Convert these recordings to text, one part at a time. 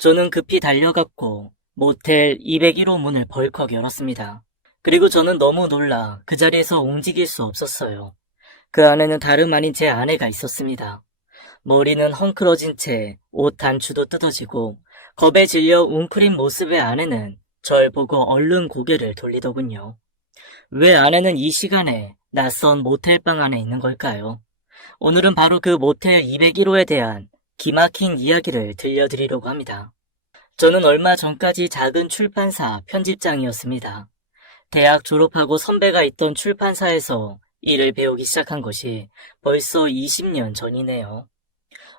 저는 급히 달려갔고 모텔 201호 문을 벌컥 열었습니다. 그리고 저는 너무 놀라 그 자리에서 움직일 수 없었어요. 그 안에는 다름 아닌 제 아내가 있었습니다. 머리는 헝클어진 채 옷 단추도 뜯어지고 겁에 질려 웅크린 모습의 아내는 절 보고 얼른 고개를 돌리더군요. 왜 아내는 이 시간에 낯선 모텔방 안에 있는 걸까요? 오늘은 바로 그 모텔 201호에 대한 기막힌 이야기를 들려드리려고 합니다. 저는 얼마 전까지 작은 출판사 편집장이었습니다. 대학 졸업하고 선배가 있던 출판사에서 일을 배우기 시작한 것이 벌써 20년 전이네요.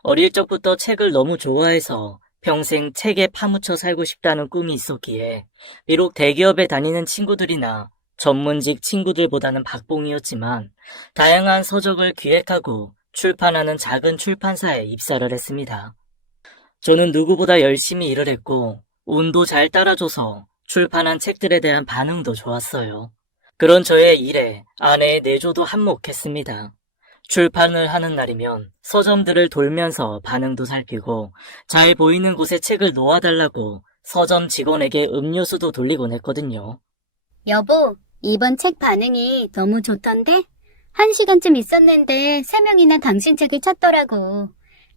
어릴 적부터 책을 너무 좋아해서 평생 책에 파묻혀 살고 싶다는 꿈이 있었기에 비록 대기업에 다니는 친구들이나 전문직 친구들보다는 박봉이었지만 다양한 서적을 기획하고 출판하는 작은 출판사에 입사를 했습니다. 저는 누구보다 열심히 일을 했고 운도 잘 따라줘서 출판한 책들에 대한 반응도 좋았어요. 그런 저의 일에 아내의 내조도 한몫했습니다. 출판을 하는 날이면 서점들을 돌면서 반응도 살피고 잘 보이는 곳에 책을 놓아달라고 서점 직원에게 음료수도 돌리곤 했거든요. 여보, 이번 책 반응이 너무 좋던데? 1시간쯤 있었는데 3명이나 당신 책을 찾더라고.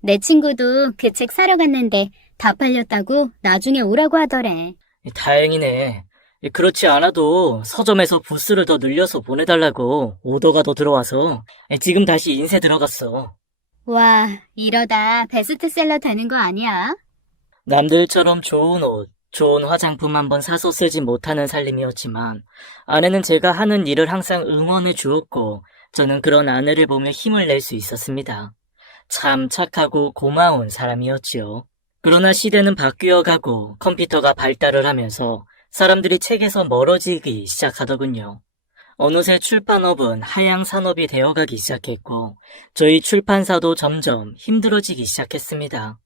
내 친구도 그 책 사러 갔는데 다 팔렸다고 나중에 오라고 하더래. 다행이네. 그렇지 않아도 서점에서 부스를 더 늘려서 보내달라고 오더가 더 들어와서 지금 다시 인쇄 들어갔어. 와, 이러다 베스트셀러 되는 거 아니야? 남들처럼 좋은 옷, 좋은 화장품 한번 사서 쓰지 못하는 살림이었지만 아내는 제가 하는 일을 항상 응원해 주었고 저는 그런 아내를 보며 힘을 낼 수 있었습니다. 참 착하고 고마운 사람이었지요. 그러나 시대는 바뀌어 가고 컴퓨터가 발달을 하면서 사람들이 책에서 멀어지기 시작하더군요. 어느새 출판업은 하향 산업이 되어가기 시작했고 저희 출판사도 점점 힘들어지기 시작했습니다.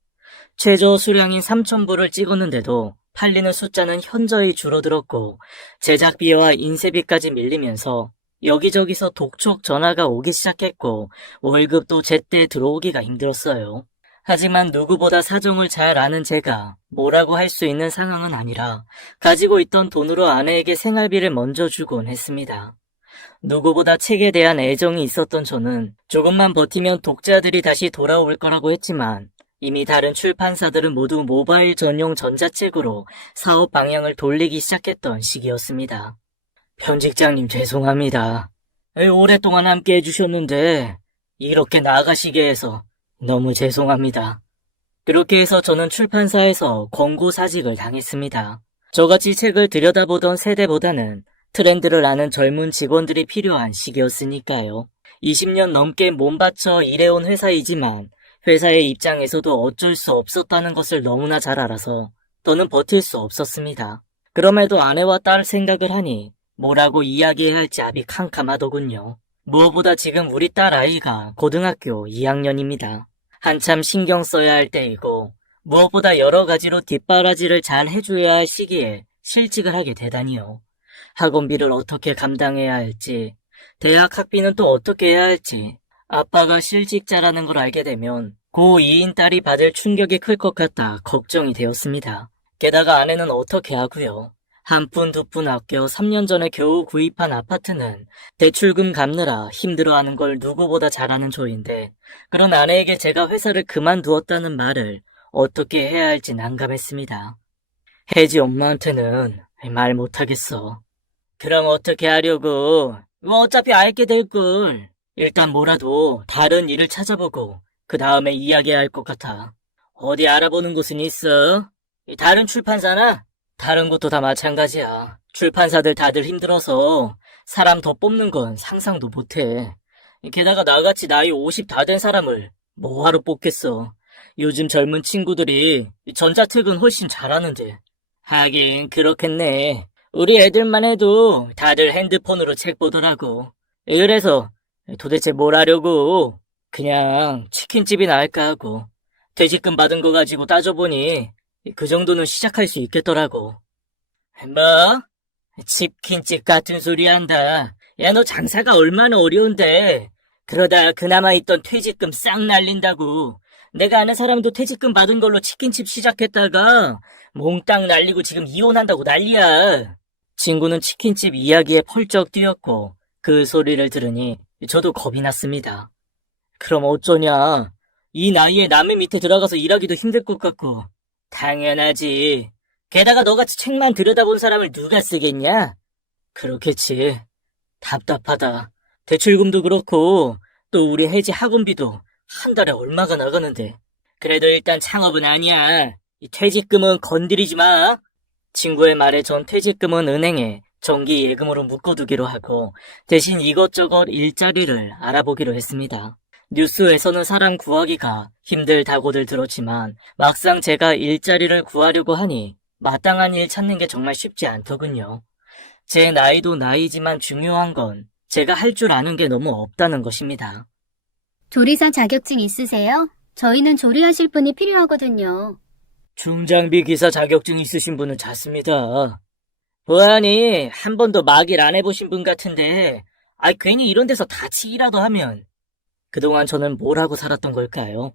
최저 수량인 3,000부를 찍었는데도 팔리는 숫자는 현저히 줄어들었고 제작비와 인쇄비까지 밀리면서 여기저기서 독촉 전화가 오기 시작했고 월급도 제때 들어오기가 힘들었어요. 하지만 누구보다 사정을 잘 아는 제가 뭐라고 할 수 있는 상황은 아니라 가지고 있던 돈으로 아내에게 생활비를 먼저 주곤 했습니다. 누구보다 책에 대한 애정이 있었던 저는 조금만 버티면 독자들이 다시 돌아올 거라고 했지만 이미 다른 출판사들은 모두 모바일 전용 전자책으로 사업 방향을 돌리기 시작했던 시기였습니다. 편집장님 죄송합니다. 오랫동안 함께 해주셨는데 이렇게 나가시게 해서 너무 죄송합니다. 그렇게 해서 저는 출판사에서 권고사직을 당했습니다. 저같이 책을 들여다보던 세대보다는 트렌드를 아는 젊은 직원들이 필요한 시기였으니까요. 20년 넘게 몸바쳐 일해온 회사이지만 회사의 입장에서도 어쩔 수 없었다는 것을 너무나 잘 알아서 더는 버틸 수 없었습니다. 그럼에도 아내와 딸 생각을 하니 뭐라고 이야기해야 할지 압이 캄캄하더군요. 무엇보다 지금 우리 딸 아이가 고등학교 2학년입니다. 한참 신경 써야 할 때이고 무엇보다 여러 가지로 뒷바라지를 잘 해줘야 할 시기에 실직을 하게 되다니요. 학원비를 어떻게 감당해야 할지, 대학 학비는 또 어떻게 해야 할지, 아빠가 실직자라는 걸 알게 되면 고2인 딸이 받을 충격이 클 것 같아 걱정이 되었습니다. 게다가 아내는 어떻게 하고요. 한 푼 두 푼 아껴 3년 전에 겨우 구입한 아파트는 대출금 갚느라 힘들어하는 걸 누구보다 잘 아는 저인데 그런 아내에게 제가 회사를 그만두었다는 말을 어떻게 해야 할지 난감했습니다. 혜지 엄마한테는 말 못하겠어. 그럼 어떻게 하려고? 어차피 알게 될걸. 일단 뭐라도 다른 일을 찾아보고 그 다음에 이야기해야 할 것 같아. 어디 알아보는 곳은 있어? 다른 출판사나? 다른 곳도 다 마찬가지야. 출판사들 다들 힘들어서 사람 더 뽑는 건 상상도 못해. 게다가 나같이 나이 50 다 된 사람을 뭐하러 뽑겠어. 요즘 젊은 친구들이 전자책은 훨씬 잘하는데. 하긴 그렇겠네. 우리 애들만 해도 다들 핸드폰으로 책 보더라고. 그래서 도대체 뭘 하려고? 그냥 치킨집이나 할까 하고. 퇴직금 받은 거 가지고 따져보니 그 정도는 시작할 수 있겠더라고. 뭐? 치킨집 같은 소리 한다. 야, 너 장사가 얼마나 어려운데. 그러다 그나마 있던 퇴직금 싹 날린다고. 내가 아는 사람도 퇴직금 받은 걸로 치킨집 시작했다가 몽땅 날리고 지금 이혼한다고 난리야. 친구는 치킨집 이야기에 펄쩍 뛰었고 그 소리를 들으니 저도 겁이 났습니다. 그럼 어쩌냐? 이 나이에 남의 밑에 들어가서 일하기도 힘들 것 같고. 당연하지. 게다가 너같이 책만 들여다본 사람을 누가 쓰겠냐? 그렇겠지. 답답하다. 대출금도 그렇고 또 우리 혜지 학원비도 한 달에 얼마가 나가는데. 그래도 일단 창업은 아니야. 이 퇴직금은 건드리지 마. 친구의 말에 전 퇴직금은 은행에 정기 예금으로 묶어두기로 하고 대신 이것저것 일자리를 알아보기로 했습니다. 뉴스에서는 사람 구하기가 힘들다고들 들었지만 막상 제가 일자리를 구하려고 하니 마땅한 일 찾는 게 정말 쉽지 않더군요. 제 나이도 나이지만 중요한 건 제가 할 줄 아는 게 너무 없다는 것입니다. 조리사 자격증 있으세요? 저희는 조리하실 분이 필요하거든요. 중장비 기사 자격증 있으신 분은 찾습니다. 보아니 한 번도 막일 안 해보신 분 같은데 괜히 이런 데서 다치기라도 하면. 그동안 저는 뭘 하고 살았던 걸까요?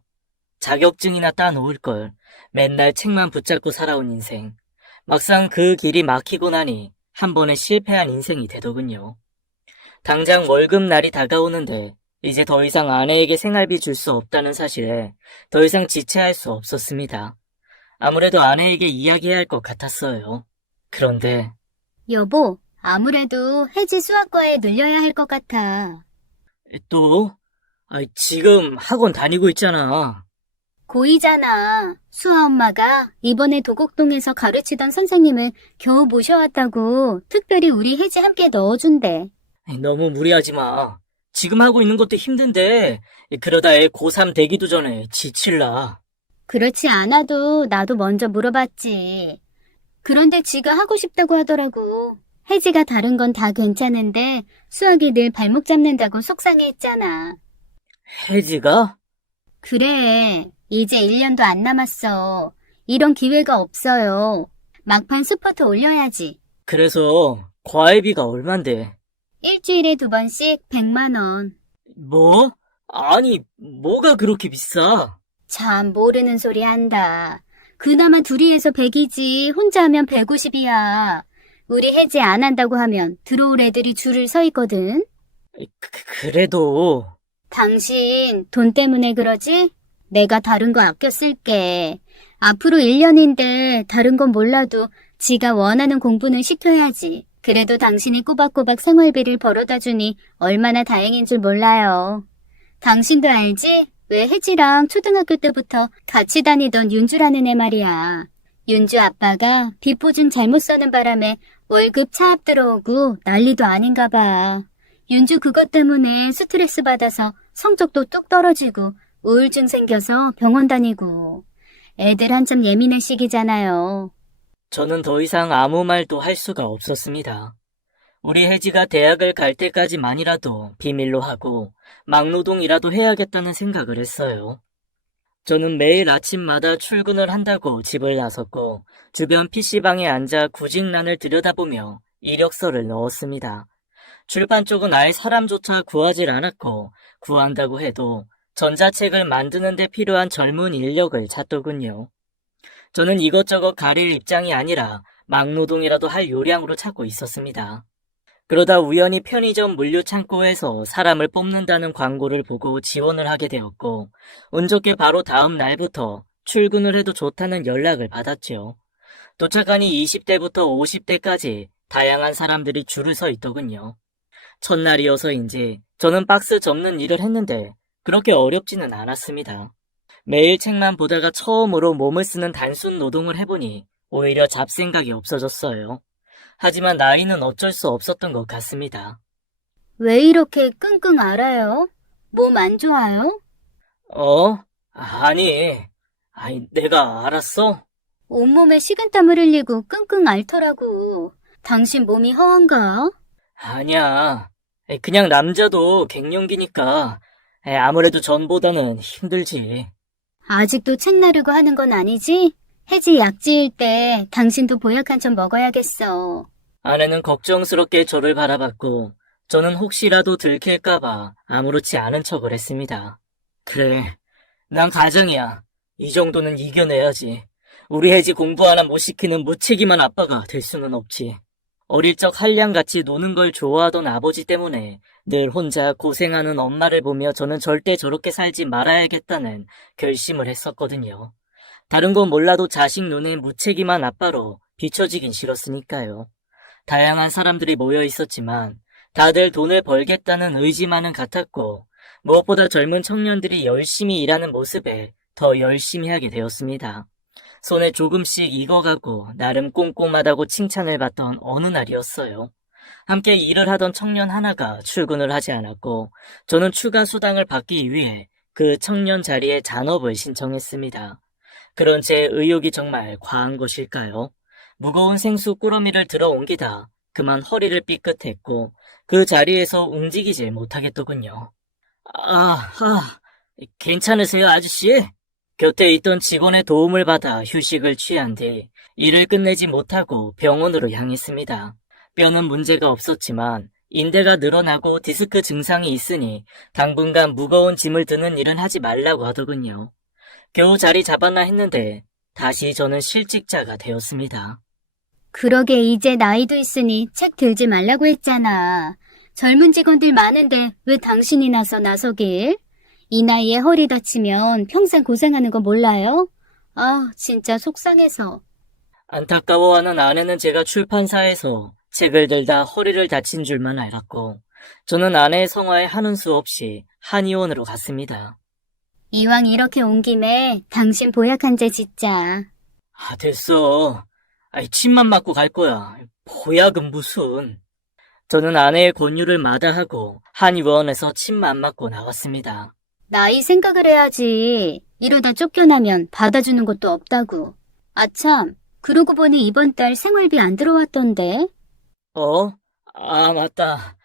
자격증이나 따놓을 걸 맨날 책만 붙잡고 살아온 인생. 막상 그 길이 막히고 나니 한 번에 실패한 인생이 되더군요. 당장 월급날이 다가오는데 이제 더 이상 아내에게 생활비 줄 수 없다는 사실에 더 이상 지체할 수 없었습니다. 아무래도 아내에게 이야기해야 할 것 같았어요. 그런데 여보, 아무래도 혜지 수학과에 늘려야 할 것 같아. 또? 지금 학원 다니고 있잖아. 고이잖아. 수아 엄마가 이번에 도곡동에서 가르치던 선생님을 겨우 모셔왔다고 특별히 우리 혜지 함께 넣어준대. 너무 무리하지 마. 지금 하고 있는 것도 힘든데 그러다 애 고3 되기도 전에 지칠라. 그렇지 않아도 나도 먼저 물어봤지. 그런데 지가 하고 싶다고 하더라고. 혜지가 다른 건 다 괜찮은데 수학이 늘 발목 잡는다고 속상해했잖아. 혜지가? 그래, 이제 1년도 안 남았어. 이런 기회가 없어요. 막판 스포트 올려야지. 그래서 과외비가 얼만데? 일주일에 2번씩 100만 원. 뭐? 아니, 뭐가 그렇게 비싸? 참 모르는 소리 한다. 그나마 둘이 해서 100이지 혼자 하면 150이야. 우리 혜지 안 한다고 하면 들어올 애들이 줄을 서 있거든. 그래도 당신 돈 때문에 그러지? 내가 다른 거 아껴 쓸게. 앞으로 1년인데 다른 건 몰라도 지가 원하는 공부는 시켜야지. 그래도 당신이 꼬박꼬박 생활비를 벌어다 주니 얼마나 다행인 줄 몰라요. 당신도 알지? 왜 혜지랑 초등학교 때부터 같이 다니던 윤주라는 애 말이야. 윤주 아빠가 비포중 잘못 써는 바람에 월급 차압 들어오고 난리도 아닌가 봐. 윤주 그것 때문에 스트레스 받아서 성적도 뚝 떨어지고 우울증 생겨서 병원 다니고. 애들 한참 예민한 시기잖아요. 저는 더 이상 아무 말도 할 수가 없었습니다. 우리 혜지가 대학을 갈 때까지만이라도 비밀로 하고 막노동이라도 해야겠다는 생각을 했어요. 저는 매일 아침마다 출근을 한다고 집을 나섰고 주변 PC방에 앉아 구직란을 들여다보며 이력서를 넣었습니다. 출판 쪽은 아예 사람조차 구하질 않았고 구한다고 해도 전자책을 만드는 데 필요한 젊은 인력을 찾더군요. 저는 이것저것 가릴 입장이 아니라 막노동이라도 할 요량으로 찾고 있었습니다. 그러다 우연히 편의점 물류창고에서 사람을 뽑는다는 광고를 보고 지원을 하게 되었고 운 좋게 바로 다음 날부터 출근을 해도 좋다는 연락을 받았죠. 도착하니 20대부터 50대까지 다양한 사람들이 줄을 서 있더군요. 첫날이어서인지 저는 박스 접는 일을 했는데 그렇게 어렵지는 않았습니다. 매일 책만 보다가 처음으로 몸을 쓰는 단순 노동을 해보니 오히려 잡생각이 없어졌어요. 하지만 나이는 어쩔 수 없었던 것 같습니다. 왜 이렇게 끙끙 앓아요? 몸 안 좋아요? 아니, 내가 알았어? 온몸에 식은땀을 흘리고 끙끙 앓더라고. 당신 몸이 허한가? 아니야. 그냥 남자도 갱년기니까 아무래도 전보다는 힘들지. 아직도 책 나르고 하는 건 아니지? 혜지 약 지을 때 당신도 보약 한 점 먹어야겠어. 아내는 걱정스럽게 저를 바라봤고 저는 혹시라도 들킬까봐 아무렇지 않은 척을 했습니다. 그래, 난 가장이야. 이 정도는 이겨내야지. 우리 혜지 공부 하나 못 시키는 무책임한 아빠가 될 수는 없지. 어릴 적 한량같이 노는 걸 좋아하던 아버지 때문에 늘 혼자 고생하는 엄마를 보며 저는 절대 저렇게 살지 말아야겠다는 결심을 했었거든요. 다른 건 몰라도 자식 눈에 무책임한 아빠로 비춰지긴 싫었으니까요. 다양한 사람들이 모여 있었지만 다들 돈을 벌겠다는 의지만은 같았고 무엇보다 젊은 청년들이 열심히 일하는 모습에 더 열심히 하게 되었습니다. 손에 조금씩 익어가고 나름 꼼꼼하다고 칭찬을 받던 어느 날이었어요. 함께 일을 하던 청년 하나가 출근을 하지 않았고 저는 추가 수당을 받기 위해 그 청년 자리에 잔업을 신청했습니다. 그런 제 의욕이 정말 과한 것일까요? 무거운 생수 꾸러미를 들어 옮기다 그만 허리를 삐끗했고 그 자리에서 움직이질 못하겠더군요. 괜찮으세요, 아저씨? 곁에 있던 직원의 도움을 받아 휴식을 취한 뒤 일을 끝내지 못하고 병원으로 향했습니다. 뼈는 문제가 없었지만 인대가 늘어나고 디스크 증상이 있으니 당분간 무거운 짐을 드는 일은 하지 말라고 하더군요. 겨우 자리 잡았나 했는데 다시 저는 실직자가 되었습니다. 그러게 이제 나이도 있으니 책 들지 말라고 했잖아. 젊은 직원들 많은데 왜 당신이 나서길? 이 나이에 허리 다치면 평생 고생하는 거 몰라요? 아, 진짜 속상해서. 안타까워하는 아내는 제가 출판사에서 책을 들다 허리를 다친 줄만 알았고 저는 아내의 성화에 하는 수 없이 한의원으로 갔습니다. 이왕 이렇게 온 김에 당신 보약 한 제 짓자. 됐어. 침만 맞고 갈 거야. 보약은 무슨. 저는 아내의 권유를 마다하고 한의원에서 침만 맞고 나왔습니다. 나이 생각을 해야지. 이러다 쫓겨나면 받아주는 것도 없다고. 아참, 그러고 보니 이번 달 생활비 안 들어왔던데. 맞다.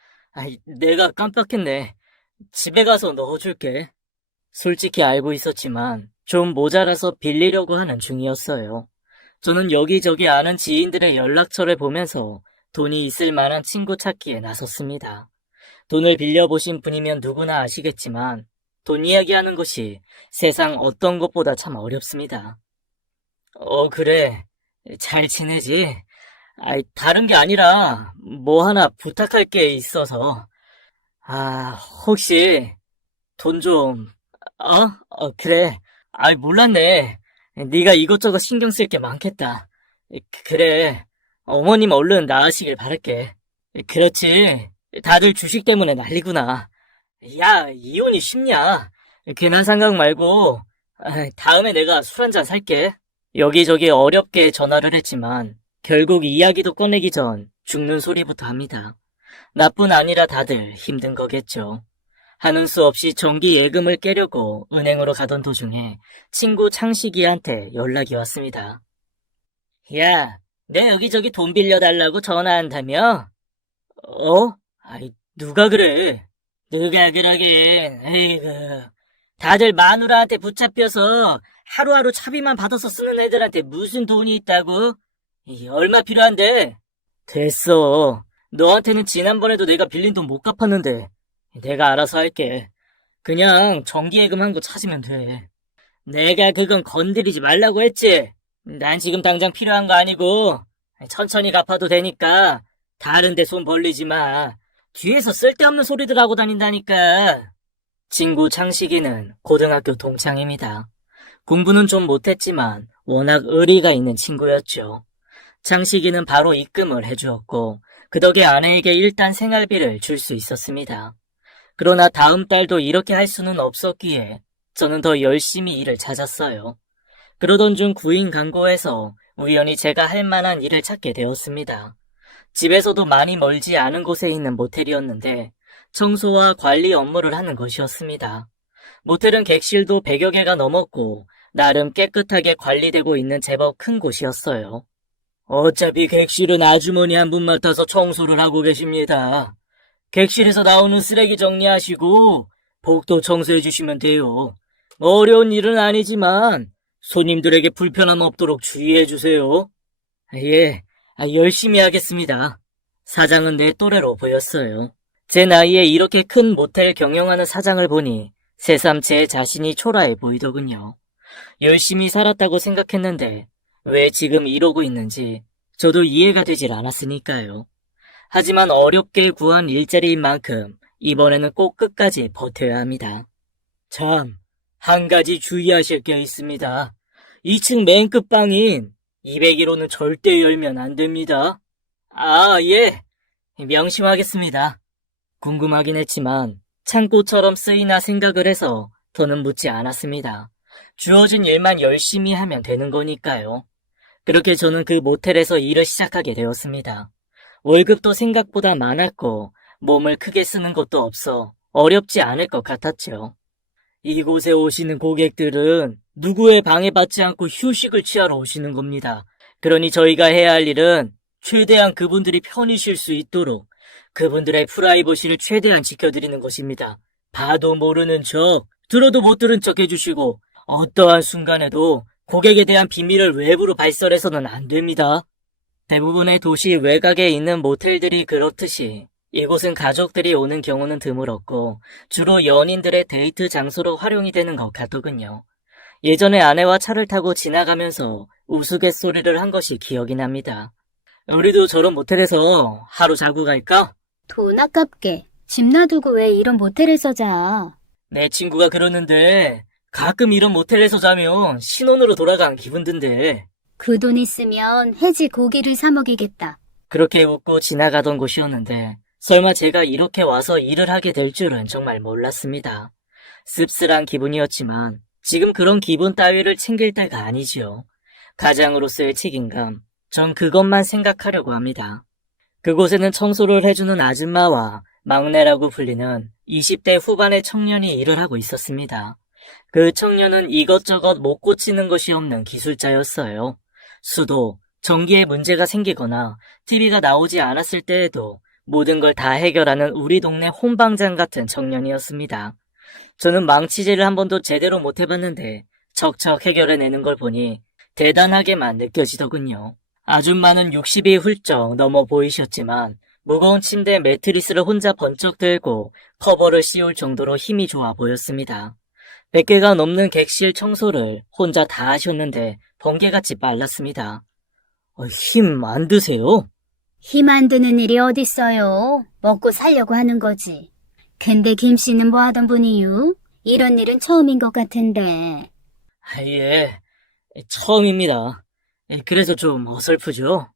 내가 깜빡했네. 집에 가서 넣어줄게. 솔직히 알고 있었지만 좀 모자라서 빌리려고 하는 중이었어요. 저는 여기저기 아는 지인들의 연락처를 보면서 돈이 있을 만한 친구 찾기에 나섰습니다. 돈을 빌려보신 분이면 누구나 아시겠지만 돈 이야기하는 것이 세상 어떤 것보다 참 어렵습니다. 그래. 잘 지내지? 다른 게 아니라 뭐 하나 부탁할 게 있어서. 혹시 돈 좀... 그래. 몰랐네. 네가 이것저것 신경 쓸 게 많겠다. 그래. 어머님 얼른 나으시길 바랄게. 그렇지. 다들 주식 때문에 난리구나. 야, 이혼이 쉽냐? 괜한 생각 말고 다음에 내가 술 한잔 살게. 여기저기 어렵게 전화를 했지만 결국 이야기도 꺼내기 전 죽는 소리부터 합니다. 나뿐 아니라 다들 힘든 거겠죠. 하는 수 없이 정기 예금을 깨려고 은행으로 가던 도중에 친구 창식이한테 연락이 왔습니다. 야, 내 여기저기 돈 빌려달라고 전화한다며? 누가 그래? 누가 그러긴, 에이그. 다들 마누라한테 붙잡혀서 하루하루 차비만 받아서 쓰는 애들한테 무슨 돈이 있다고? 얼마 필요한데? 됐어. 너한테는 지난번에도 내가 빌린 돈 못 갚았는데 내가 알아서 할게. 그냥 정기예금 한 거 찾으면 돼. 내가 그건 건드리지 말라고 했지? 난 지금 당장 필요한 거 아니고 천천히 갚아도 되니까 다른 데 손 벌리지 마. 뒤에서 쓸데없는 소리들 하고 다닌다니까. 친구 창식이는 고등학교 동창입니다. 공부는 좀 못했지만 워낙 의리가 있는 친구였죠. 창식이는 바로 입금을 해주었고 그 덕에 아내에게 일단 생활비를 줄 수 있었습니다. 그러나 다음 달도 이렇게 할 수는 없었기에 저는 더 열심히 일을 찾았어요. 그러던 중 구인 광고에서 우연히 제가 할 만한 일을 찾게 되었습니다. 집에서도 많이 멀지 않은 곳에 있는 모텔이었는데 청소와 관리 업무를 하는 것이었습니다. 모텔은 객실도 100여 개가 넘었고 나름 깨끗하게 관리되고 있는 제법 큰 곳이었어요. 어차피 객실은 아주머니 한 분 맡아서 청소를 하고 계십니다. 객실에서 나오는 쓰레기 정리하시고 복도 청소해 주시면 돼요. 어려운 일은 아니지만 손님들에게 불편함 없도록 주의해 주세요. 예, 열심히 하겠습니다. 사장은 내 또래로 보였어요. 제 나이에 이렇게 큰 모텔 경영하는 사장을 보니 새삼 제 자신이 초라해 보이더군요. 열심히 살았다고 생각했는데 왜 지금 이러고 있는지 저도 이해가 되질 않았으니까요. 하지만 어렵게 구한 일자리인 만큼 이번에는 꼭 끝까지 버텨야 합니다. 참, 한 가지 주의하실 게 있습니다. 2층 맨 끝방인 201호는 절대 열면 안 됩니다. 아, 예. 명심하겠습니다. 궁금하긴 했지만 창고처럼 쓰이나 생각을 해서 더는 묻지 않았습니다. 주어진 일만 열심히 하면 되는 거니까요. 그렇게 저는 그 모텔에서 일을 시작하게 되었습니다. 월급도 생각보다 많았고 몸을 크게 쓰는 것도 없어 어렵지 않을 것 같았죠. 이곳에 오시는 고객들은 누구의 방해받지 않고 휴식을 취하러 오시는 겁니다. 그러니 저희가 해야 할 일은 최대한 그분들이 편히 쉴 수 있도록 그분들의 프라이버시를 최대한 지켜드리는 것입니다. 봐도 모르는 척, 들어도 못 들은 척 해주시고 어떠한 순간에도 고객에 대한 비밀을 외부로 발설해서는 안 됩니다. 대부분의 도시 외곽에 있는 모텔들이 그렇듯이 이곳은 가족들이 오는 경우는 드물었고 주로 연인들의 데이트 장소로 활용이 되는 것 같더군요. 예전에 아내와 차를 타고 지나가면서 우스갯소리를 한 것이 기억이 납니다. 우리도 저런 모텔에서 하루 자고 갈까? 돈 아깝게 집 놔두고 왜 이런 모텔에서 자? 내 친구가 그러는데 가끔 이런 모텔에서 자면 신혼으로 돌아간 기분 든대. 그 돈 있으면 해지 고기를 사 먹이겠다. 그렇게 웃고 지나가던 곳이었는데 설마 제가 이렇게 와서 일을 하게 될 줄은 정말 몰랐습니다. 씁쓸한 기분이었지만 지금 그런 기분 따위를 챙길 때가 아니지요. 가장으로서의 책임감, 전 그것만 생각하려고 합니다. 그곳에는 청소를 해주는 아줌마와 막내라고 불리는 20대 후반의 청년이 일을 하고 있었습니다. 그 청년은 이것저것 못 고치는 것이 없는 기술자였어요. 수도, 전기에 문제가 생기거나 TV가 나오지 않았을 때에도 모든 걸 다 해결하는 우리 동네 혼방장 같은 청년이었습니다. 저는 망치질을 한 번도 제대로 못 해봤는데 척척 해결해내는 걸 보니 대단하게만 느껴지더군요. 아줌마는 60이 훌쩍 넘어 보이셨지만 무거운 침대 매트리스를 혼자 번쩍 들고 커버를 씌울 정도로 힘이 좋아 보였습니다. 100개가 넘는 객실 청소를 혼자 다 하셨는데 번개같이 빨랐습니다. 힘 안 드세요? 힘 안 드는 일이 어딨어요. 먹고 살려고 하는 거지. 근데 김 씨는 뭐 하던 분이유? 이런 일은 처음인 것 같은데. 예, 처음입니다. 그래서 좀 어설프죠?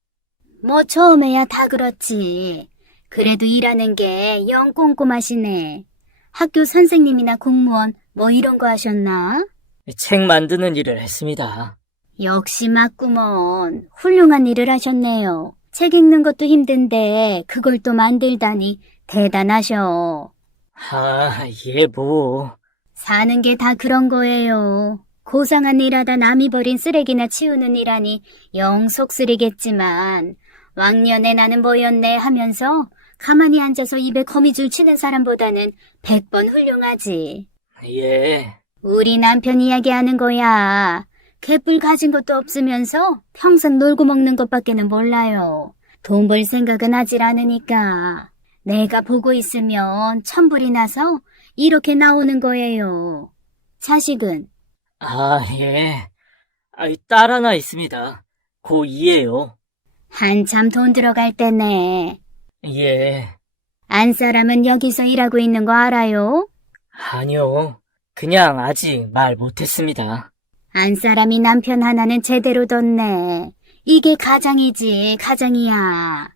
뭐 처음에야 다 그렇지. 그래도 일하는 게 영 꼼꼼하시네. 학교 선생님이나 공무원 뭐 이런 거 하셨나? 책 만드는 일을 했습니다. 역시 맞구먼. 훌륭한 일을 하셨네요. 책 읽는 것도 힘든데 그걸 또 만들다니 대단하셔. 아, 예, 뭐. 사는 게 다 그런 거예요. 고상한 일하다 남이 버린 쓰레기나 치우는 일하니 영 속쓰리겠지만 왕년에 나는 뭐였네 하면서 가만히 앉아서 입에 거미줄 치는 사람보다는 100번 훌륭하지. 예. 우리 남편 이야기하는 거야. 개뿔 가진 것도 없으면서 평생 놀고 먹는 것밖에는 몰라요. 돈 벌 생각은 하질 않으니까. 내가 보고 있으면 천불이 나서 이렇게 나오는 거예요. 자식은? 아, 예. 딸 하나 있습니다. 고2예요. 한참 돈 들어갈 때네. 예. 안 사람은 여기서 일하고 있는 거 알아요? 아니요. 그냥 아직 말 못했습니다. 안 사람이 남편 하나는 제대로 뒀네. 이게 가장이지, 가장이야.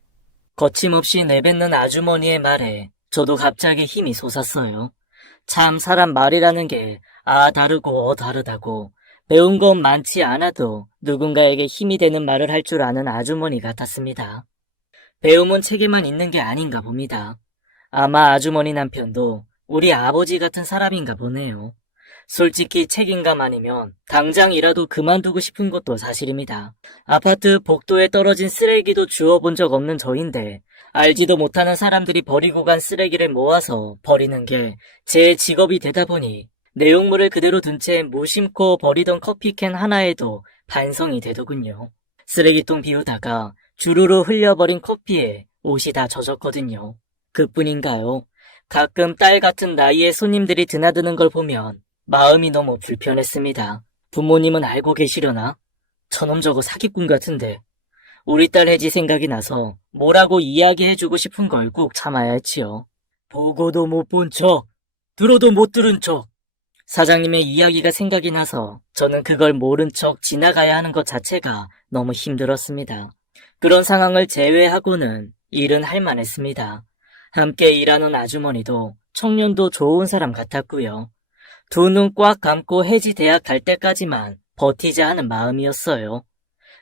거침없이 내뱉는 아주머니의 말에 저도 갑자기 힘이 솟았어요. 참 사람 말이라는 게 다르고 다르다고 배운 건 많지 않아도 누군가에게 힘이 되는 말을 할 줄 아는 아주머니 같았습니다. 배움은 책에만 있는 게 아닌가 봅니다. 아마 아주머니 남편도 우리 아버지 같은 사람인가 보네요. 솔직히 책임감 아니면 당장이라도 그만두고 싶은 것도 사실입니다. 아파트 복도에 떨어진 쓰레기도 주워본 적 없는 저인데 알지도 못하는 사람들이 버리고 간 쓰레기를 모아서 버리는 게 제 직업이 되다 보니 내용물을 그대로 둔 채 무심코 버리던 커피캔 하나에도 반성이 되더군요. 쓰레기통 비우다가 주르르 흘려버린 커피에 옷이 다 젖었거든요. 그뿐인가요? 가끔 딸 같은 나이의 손님들이 드나드는 걸 보면 마음이 너무 불편했습니다. 부모님은 알고 계시려나? 저놈 저거 사기꾼 같은데. 우리 딸 혜지 생각이 나서 뭐라고 이야기해주고 싶은 걸 꾹 참아야 했지요. 보고도 못 본 척, 들어도 못 들은 척. 사장님의 이야기가 생각이 나서 저는 그걸 모른 척 지나가야 하는 것 자체가 너무 힘들었습니다. 그런 상황을 제외하고는 일은 할 만했습니다. 함께 일하는 아주머니도 청년도 좋은 사람 같았고요. 두 눈 꽉 감고 혜지 대학 갈 때까지만 버티자 하는 마음이었어요.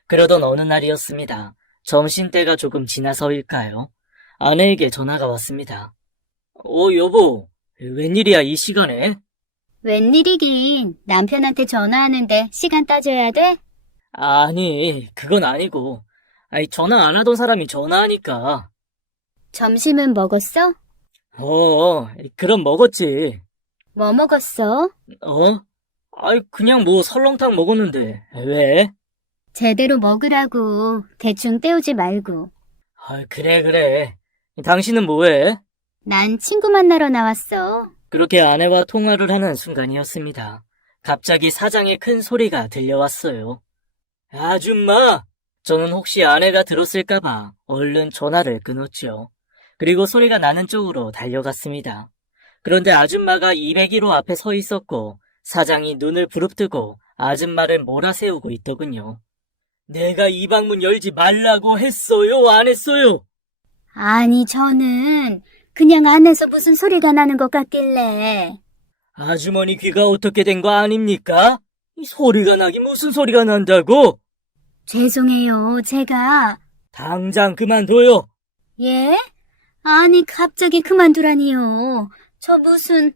그러던 어느 날이었습니다. 점심때가 조금 지나서일까요? 아내에게 전화가 왔습니다. 여보, 웬일이야 이 시간에? 웬일이긴. 남편한테 전화하는데 시간 따져야 돼? 아니, 그건 아니고. 전화 안 하던 사람이 전화하니까. 점심은 먹었어? 그럼 먹었지. 뭐 먹었어? 그냥 뭐 설렁탕 먹었는데. 왜? 제대로 먹으라고. 대충 때우지 말고. 그래. 당신은 뭐해? 난 친구 만나러 나왔어. 그렇게 아내와 통화를 하는 순간이었습니다. 갑자기 사장의 큰 소리가 들려왔어요. 아줌마! 저는 혹시 아내가 들었을까봐 얼른 전화를 끊었죠. 그리고 소리가 나는 쪽으로 달려갔습니다. 그런데 아줌마가 201호 앞에 서 있었고 사장이 눈을 부릅뜨고 아줌마를 몰아세우고 있더군요. 내가 이 방문 열지 말라고 했어요, 안 했어요? 아니, 저는 그냥 안에서 무슨 소리가 나는 것 같길래. 아주머니 귀가 어떻게 된 거 아닙니까? 이 소리가 나긴 무슨 소리가 난다고? 죄송해요, 제가. 당장 그만둬요. 예? 아니, 갑자기 그만두라니요. 저 무슨...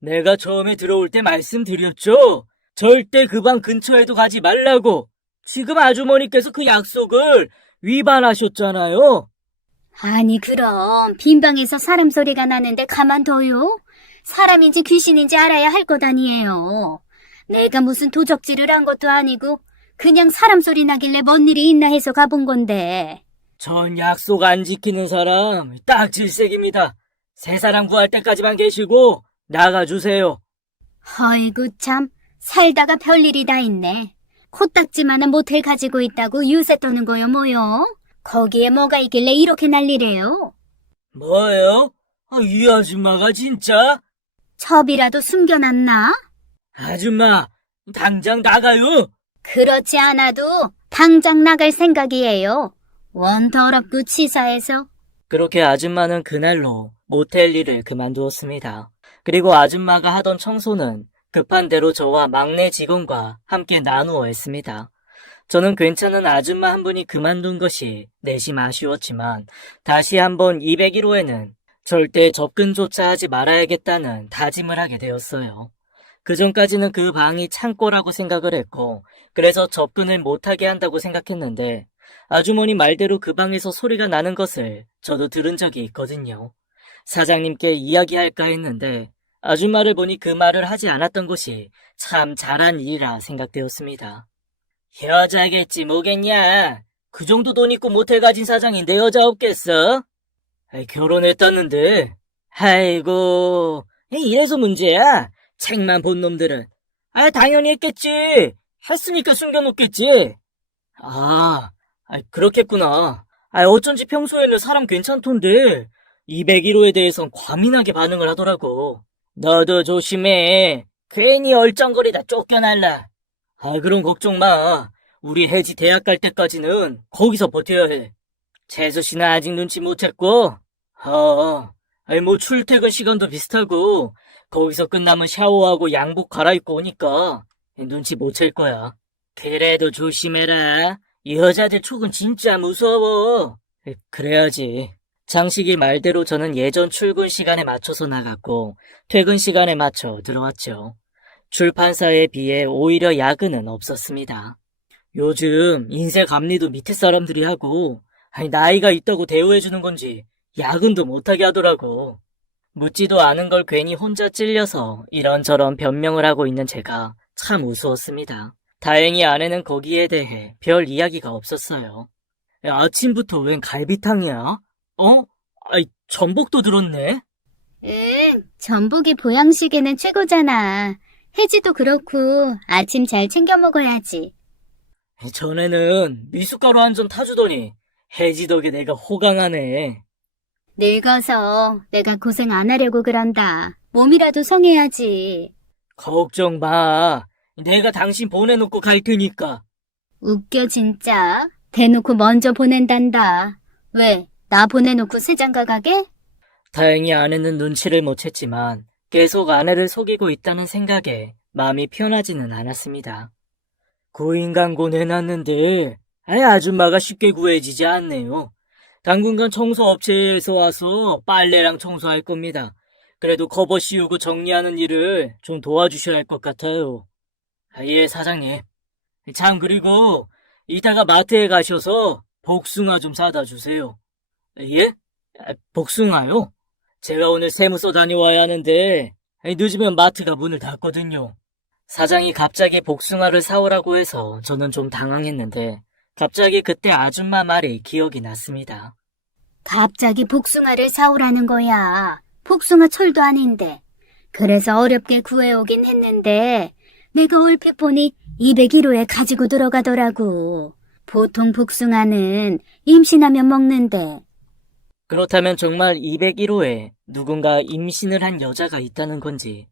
내가 처음에 들어올 때 말씀드렸죠? 절대 그 방 근처에도 가지 말라고. 지금 아주머니께서 그 약속을 위반하셨잖아요. 아니, 그럼 빈 방에서 사람 소리가 나는데 가만둬요? 사람인지 귀신인지 알아야 할 것 아니에요. 내가 무슨 도적질을 한 것도 아니고 그냥 사람 소리 나길래 뭔 일이 있나 해서 가본 건데. 전 약속 안 지키는 사람 딱 질색입니다. 새 사람 구할 때까지만 계시고 나가주세요. 아이고 참, 살다가 별일이 다 있네. 코딱지만한 모텔 가지고 있다고 유세 떠는 거요 뭐요? 거기에 뭐가 있길래 이렇게 난리래요? 뭐예요? 이 아줌마가 진짜? 첩이라도 숨겨놨나? 아줌마, 당장 나가요. 그렇지 않아도 당장 나갈 생각이에요. 원 더럽고 치사해서. 그렇게 아줌마는 그날로 모텔 일을 그만두었습니다. 그리고 아줌마가 하던 청소는 급한 대로 저와 막내 직원과 함께 나누어 했습니다. 저는 괜찮은 아줌마 한 분이 그만둔 것이 내심 아쉬웠지만 다시 한번 201호에는 절대 접근조차 하지 말아야겠다는 다짐을 하게 되었어요. 그전까지는 그 방이 창고라고 생각을 했고 그래서 접근을 못하게 한다고 생각했는데 아주머니 말대로 그 방에서 소리가 나는 것을 저도 들은 적이 있거든요. 사장님께 이야기할까 했는데 아줌마를 보니 그 말을 하지 않았던 것이 참 잘한 일이라 생각되었습니다. 여자겠지 뭐겠냐. 그 정도 돈 있고 모텔 가진 사장인데 여자 없겠어? 결혼했다는데. 아이고, 이래서 문제야. 책만 본 놈들은. 당연히 했겠지. 했으니까 숨겨놓겠지. 그렇겠구나. 어쩐지 평소에는 사람 괜찮던데 201호에 대해선 과민하게 반응을 하더라고. 너도 조심해. 괜히 얼쩡거리다 쫓겨날라. 그럼 걱정 마. 우리 혜지 대학 갈 때까지는 거기서 버텨야 해. 재수 씨는 아직 눈치 못 챘고. 뭐 출퇴근 시간도 비슷하고 거기서 끝나면 샤워하고 양복 갈아입고 오니까 눈치 못 챌 거야. 그래도 조심해라. 여자들 촉은 진짜 무서워. 그래야지. 장식이 말대로 저는 예전 출근 시간에 맞춰서 나갔고 퇴근 시간에 맞춰 들어왔죠. 출판사에 비해 오히려 야근은 없었습니다. 요즘 인쇄 감리도 밑에 사람들이 하고 나이가 있다고 대우해주는 건지 야근도 못하게 하더라고. 묻지도 않은 걸 괜히 혼자 찔려서 이런저런 변명을 하고 있는 제가 참 우스웠습니다. 다행히 아내는 거기에 대해 별 이야기가 없었어요. 아침부터 웬 갈비탕이야? 전복도 들었네? 응, 전복이 보양식에는 최고잖아. 해지도 그렇고 아침 잘 챙겨 먹어야지. 전에는 미숫가루 한 점 타주더니 해지 덕에 내가 호강하네. 늙어서 내가 고생 안 하려고 그런다. 몸이라도 성해야지. 걱정 마. 내가 당신 보내놓고 갈 테니까. 웃겨 진짜. 대놓고 먼저 보낸단다. 왜? 나 보내놓고 세장가 가게? 다행히 아내는 눈치를 못 챘지만 계속 아내를 속이고 있다는 생각에 마음이 편하지는 않았습니다. 고인광고 내놨는데 아줌마가 쉽게 구해지지 않네요. 당분간 청소업체에서 와서 빨래랑 청소할 겁니다. 그래도 커버 씌우고 정리하는 일을 좀 도와주셔야 할 것 같아요. 예, 사장님. 참, 그리고 이따가 마트에 가셔서 복숭아 좀 사다 주세요. 예? 복숭아요? 제가 오늘 세무서 다녀와야 하는데 늦으면 마트가 문을 닫거든요. 사장이 갑자기 복숭아를 사오라고 해서 저는 좀 당황했는데 갑자기 그때 아줌마 말이 기억이 났습니다. 갑자기 복숭아를 사오라는 거야. 복숭아 철도 아닌데. 그래서 어렵게 구해오긴 했는데 내가 얼핏 보니 200kg에 가지고 들어가더라고. 보통 복숭아는 임신하면 먹는데. 그렇다면 정말 201호에 누군가 임신을 한 여자가 있다는 건지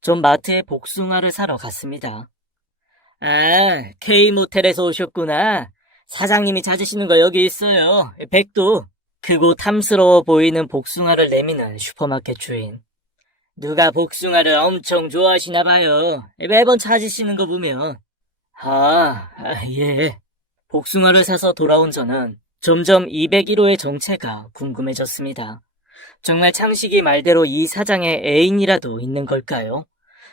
전 마트에 복숭아를 사러 갔습니다. 아, K모텔에서 오셨구나. 사장님이 찾으시는 거 여기 있어요. 백도. 크고 탐스러워 보이는 복숭아를 내미는 슈퍼마켓 주인. 누가 복숭아를 엄청 좋아하시나 봐요. 매번 찾으시는 거 보면. 예. 복숭아를 사서 돌아온 저는 점점 201호의 정체가 궁금해졌습니다. 정말 창식이 말대로 이 사장의 애인이라도 있는 걸까요?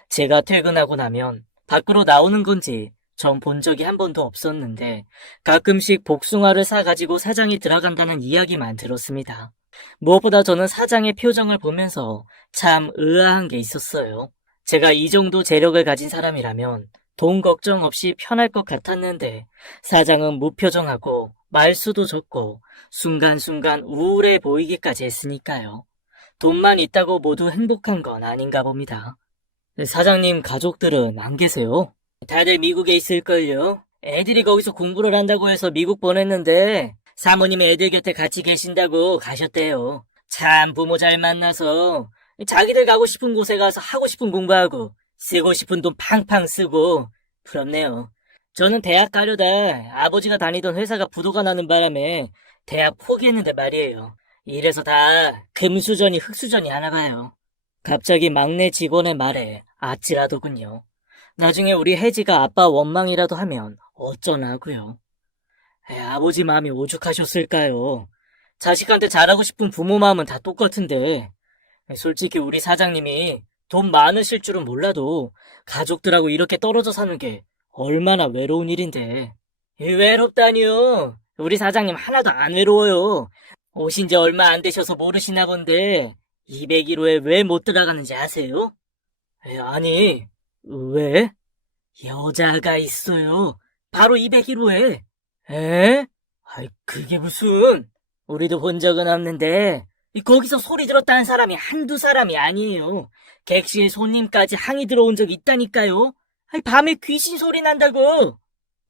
제가 퇴근하고 나면 밖으로 나오는 건지 전 본 적이 한 번도 없었는데 가끔씩 복숭아를 사가지고 사장이 들어간다는 이야기만 들었습니다. 무엇보다 저는 사장의 표정을 보면서 참 의아한 게 있었어요. 제가 이 정도 재력을 가진 사람이라면 돈 걱정 없이 편할 것 같았는데 사장은 무표정하고 말수도 적고 순간순간 우울해 보이기까지 했으니까요. 돈만 있다고 모두 행복한 건 아닌가 봅니다. 사장님 가족들은 안 계세요? 다들 미국에 있을걸요? 애들이 거기서 공부를 한다고 해서 미국 보냈는데 사모님 애들 곁에 같이 계신다고 가셨대요. 참 부모 잘 만나서 자기들 가고 싶은 곳에 가서 하고 싶은 공부하고 쓰고 싶은 돈 팡팡 쓰고 부럽네요. 저는 대학 가려다 아버지가 다니던 회사가 부도가 나는 바람에 대학 포기했는데 말이에요. 이래서 다 금수저니 흙수저니 하나 봐요. 갑자기 막내 직원의 말에 아찔하더군요. 나중에 우리 혜지가 아빠 원망이라도 하면 어쩌나고요. 아버지 마음이 오죽하셨을까요? 자식한테 잘하고 싶은 부모 마음은 다 똑같은데 솔직히 우리 사장님이 돈 많으실 줄은 몰라도 가족들하고 이렇게 떨어져 사는 게 얼마나 외로운 일인데. 외롭다니요. 우리 사장님 하나도 안 외로워요. 오신 지 얼마 안 되셔서 모르시나 본데 201호에 왜 못 들어가는지 아세요? 아니, 왜? 여자가 있어요. 바로 201호에. 에? 그게 무슨. 우리도 본 적은 없는데 거기서 소리 들었다는 사람이 한두 사람이 아니에요. 객실 손님까지 항의 들어온 적 있다니까요. 밤에 귀신 소리 난다고.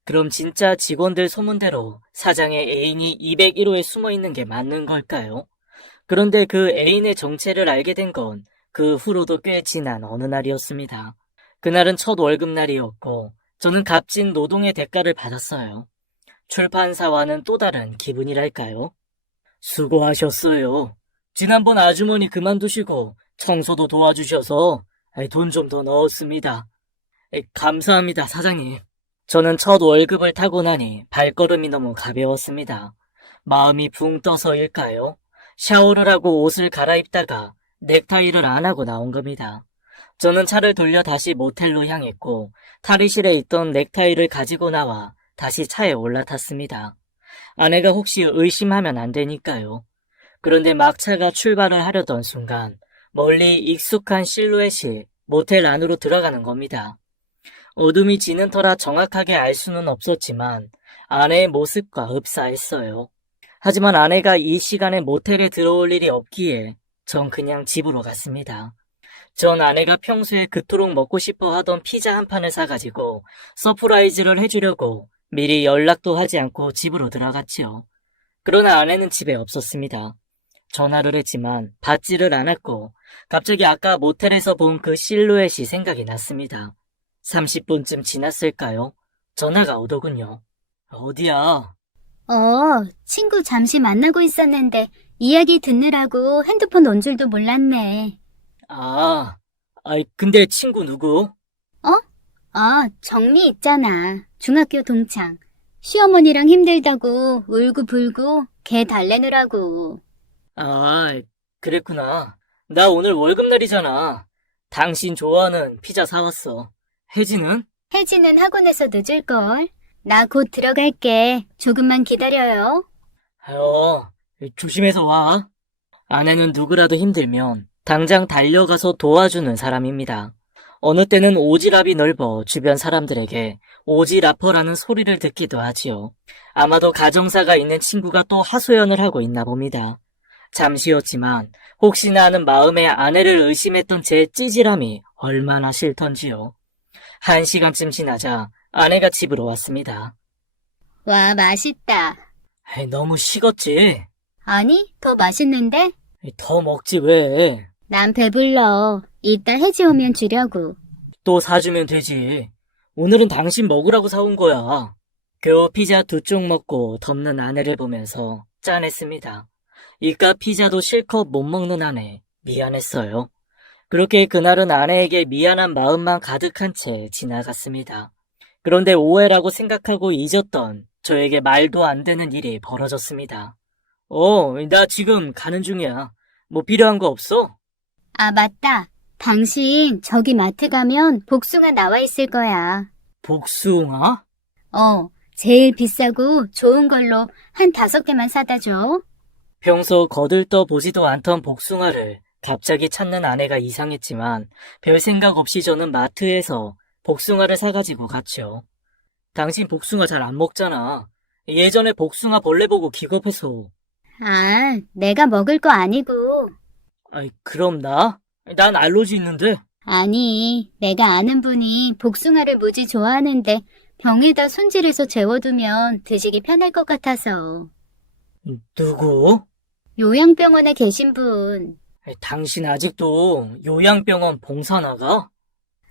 그럼 진짜 직원들 소문대로 사장의 애인이 201호에 숨어 있는 게 맞는 걸까요? 그런데 그 애인의 정체를 알게 된 건 그 후로도 꽤 지난 어느 날이었습니다. 그날은 첫 월급날이었고 저는 값진 노동의 대가를 받았어요. 출판사와는 또 다른 기분이랄까요? 수고하셨어요. 지난번 아주머니 그만두시고 청소도 도와주셔서 돈 좀 더 넣었습니다. 감사합니다, 사장님. 저는 첫 월급을 타고 나니 발걸음이 너무 가벼웠습니다. 마음이 붕 떠서일까요? 샤워를 하고 옷을 갈아입다가 넥타이를 안 하고 나온 겁니다. 저는 차를 돌려 다시 모텔로 향했고 탈의실에 있던 넥타이를 가지고 나와 다시 차에 올라탔습니다. 아내가 혹시 의심하면 안 되니까요. 그런데 막 차가 출발을 하려던 순간 멀리 익숙한 실루엣이 모텔 안으로 들어가는 겁니다. 어둠이 지는 터라 정확하게 알 수는 없었지만 아내의 모습과 흡사했어요. 하지만 아내가 이 시간에 모텔에 들어올 일이 없기에 전 그냥 집으로 갔습니다. 전 아내가 평소에 그토록 먹고 싶어 하던 피자 한 판을 사가지고 서프라이즈를 해주려고 미리 연락도 하지 않고 집으로 들어갔지요. 그러나 아내는 집에 없었습니다. 전화를 했지만 받지를 않았고 갑자기 아까 모텔에서 본 그 실루엣이 생각이 났습니다. 30분쯤 지났을까요? 전화가 오더군요. 어디야? 친구 잠시 만나고 있었는데 이야기 듣느라고 핸드폰 온 줄도 몰랐네. 근데 친구 누구? 정미 있잖아. 중학교 동창. 시어머니랑 힘들다고 울고불고 걔 달래느라고. 그랬구나. 나 오늘 월급날이잖아. 당신 좋아하는 피자 사왔어. 혜지는? 혜지는 학원에서 늦을걸. 나 곧 들어갈게. 조금만 기다려요. 조심해서 와. 아내는 누구라도 힘들면 당장 달려가서 도와주는 사람입니다. 어느 때는 오지랖이 넓어 주변 사람들에게 오지라퍼라는 소리를 듣기도 하지요. 아마도 가정사가 있는 친구가 또 하소연을 하고 있나 봅니다. 잠시였지만 혹시나 하는 마음에 아내를 의심했던 제 찌질함이 얼마나 싫던지요. 1시간쯤 지나자 아내가 집으로 왔습니다. 와, 맛있다. 너무 식었지? 아니, 더 맛있는데? 더 먹지 왜? 난 배불러. 이따 혜지 오면 주려고. 또 사주면 되지. 오늘은 당신 먹으라고 사온 거야. 겨우 피자 2쪽 먹고 덮는 아내를 보면서 짠했습니다. 이깟 피자도 실컷 못 먹는 아내, 미안했어요. 그렇게 그날은 아내에게 미안한 마음만 가득한 채 지나갔습니다. 그런데 오해라고 생각하고 잊었던 저에게 말도 안 되는 일이 벌어졌습니다. 나 지금 가는 중이야. 뭐 필요한 거 없어? 아, 맞다. 당신 저기 마트 가면 복숭아 나와 있을 거야. 복숭아? 제일 비싸고 좋은 걸로 한 5개만 사다 줘. 평소 거들떠 보지도 않던 복숭아를 갑자기 찾는 아내가 이상했지만 별 생각 없이 저는 마트에서 복숭아를 사가지고 갔죠. 당신 복숭아 잘 안 먹잖아. 예전에 복숭아 벌레 보고 기겁해서. 내가 먹을 거 아니고. 그럼 나? 난 알러지 있는데. 아니, 내가 아는 분이 복숭아를 무지 좋아하는데 병에다 손질해서 재워두면 드시기 편할 것 같아서. 누구? 요양병원에 계신 분. 당신 아직도 요양병원 봉사 나가?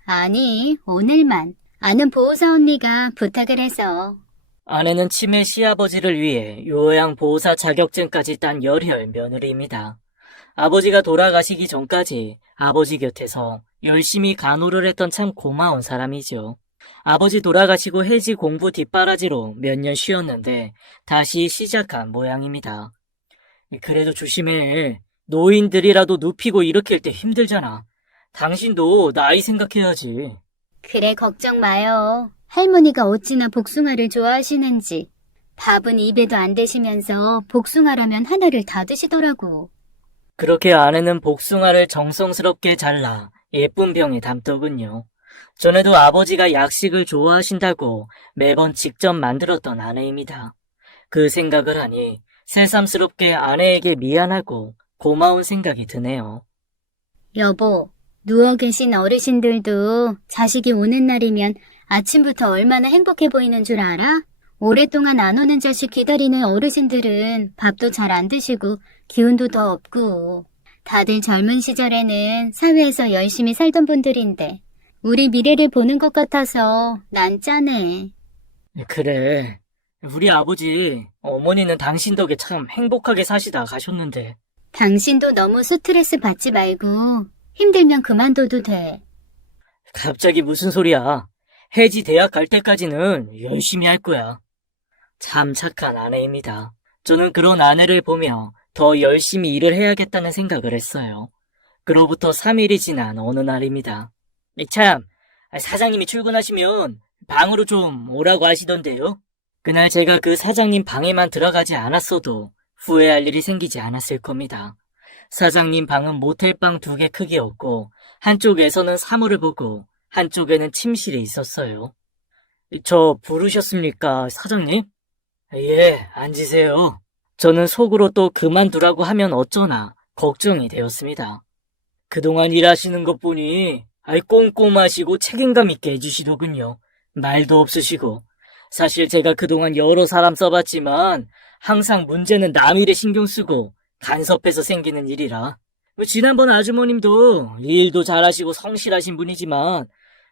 아니, 오늘만. 아는 보호사 언니가 부탁을 해서. 아내는 치매 시아버지를 위해 요양보호사 자격증까지 딴 열혈 며느리입니다. 아버지가 돌아가시기 전까지 아버지 곁에서 열심히 간호를 했던 참 고마운 사람이죠. 아버지 돌아가시고 혜지 공부 뒷바라지로 몇 년 쉬었는데 다시 시작한 모양입니다. 그래도 조심해. 노인들이라도 눕히고 일으킬 때 힘들잖아. 당신도 나이 생각해야지. 그래, 걱정 마요. 할머니가 어찌나 복숭아를 좋아하시는지. 밥은 입에도 안 대시면서 복숭아라면 하나를 다 드시더라고. 그렇게 아내는 복숭아를 정성스럽게 잘라 예쁜 병에 담더군요. 전에도 아버지가 약식을 좋아하신다고 매번 직접 만들었던 아내입니다. 그 생각을 하니 새삼스럽게 아내에게 미안하고 고마운 생각이 드네요. 여보, 누워 계신 어르신들도 자식이 오는 날이면 아침부터 얼마나 행복해 보이는 줄 알아? 오랫동안 안 오는 자식 기다리는 어르신들은 밥도 잘 안 드시고 기운도 더 없고. 다들 젊은 시절에는 사회에서 열심히 살던 분들인데 우리 미래를 보는 것 같아서 난 짠해. 그래. 우리 아버지, 어머니는 당신 덕에 참 행복하게 사시다 가셨는데. 당신도 너무 스트레스 받지 말고 힘들면 그만둬도 돼. 갑자기 무슨 소리야. 혜지 대학 갈 때까지는 열심히 할 거야. 참 착한 아내입니다. 저는 그런 아내를 보며 더 열심히 일을 해야겠다는 생각을 했어요. 그로부터 3일이 지난 어느 날입니다. 참, 사장님이 출근하시면 방으로 좀 오라고 하시던데요. 그날 제가 그 사장님 방에만 들어가지 않았어도 후회할 일이 생기지 않았을 겁니다. 사장님 방은 모텔방 2개 크기였고 한쪽에서는 사물을 보고 한쪽에는 침실이 있었어요. 저 부르셨습니까, 사장님? 예, 앉으세요. 저는 속으로 또 그만두라고 하면 어쩌나 걱정이 되었습니다. 그동안 일하시는 것 보니 꼼꼼하시고 책임감 있게 해주시더군요. 말도 없으시고. 사실 제가 그동안 여러 사람 써봤지만 항상 문제는 남 일에 신경 쓰고 간섭해서 생기는 일이라. 지난번 아주머님도 일도 잘하시고 성실하신 분이지만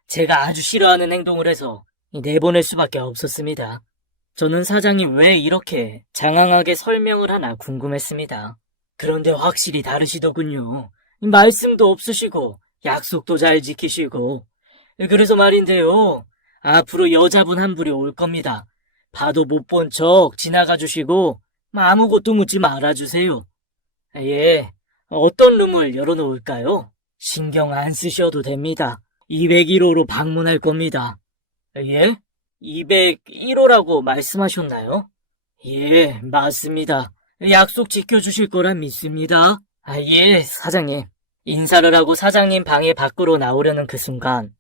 제가 아주 싫어하는 행동을 해서 내보낼 수밖에 없었습니다. 저는 사장이 왜 이렇게 장황하게 설명을 하나 궁금했습니다. 그런데 확실히 다르시더군요. 말씀도 없으시고 약속도 잘 지키시고. 그래서 말인데요. 앞으로 여자분 한 분이 올 겁니다. 봐도 못 본 척 지나가 주시고 아무것도 묻지 말아주세요. 예, 어떤 룸을 열어놓을까요? 신경 안 쓰셔도 됩니다. 201호로 방문할 겁니다. 예? 201호라고 말씀하셨나요? 예, 맞습니다. 약속 지켜주실 거란 믿습니다. 예, 사장님. 인사를 하고 사장님 방에 밖으로 나오려는 그 순간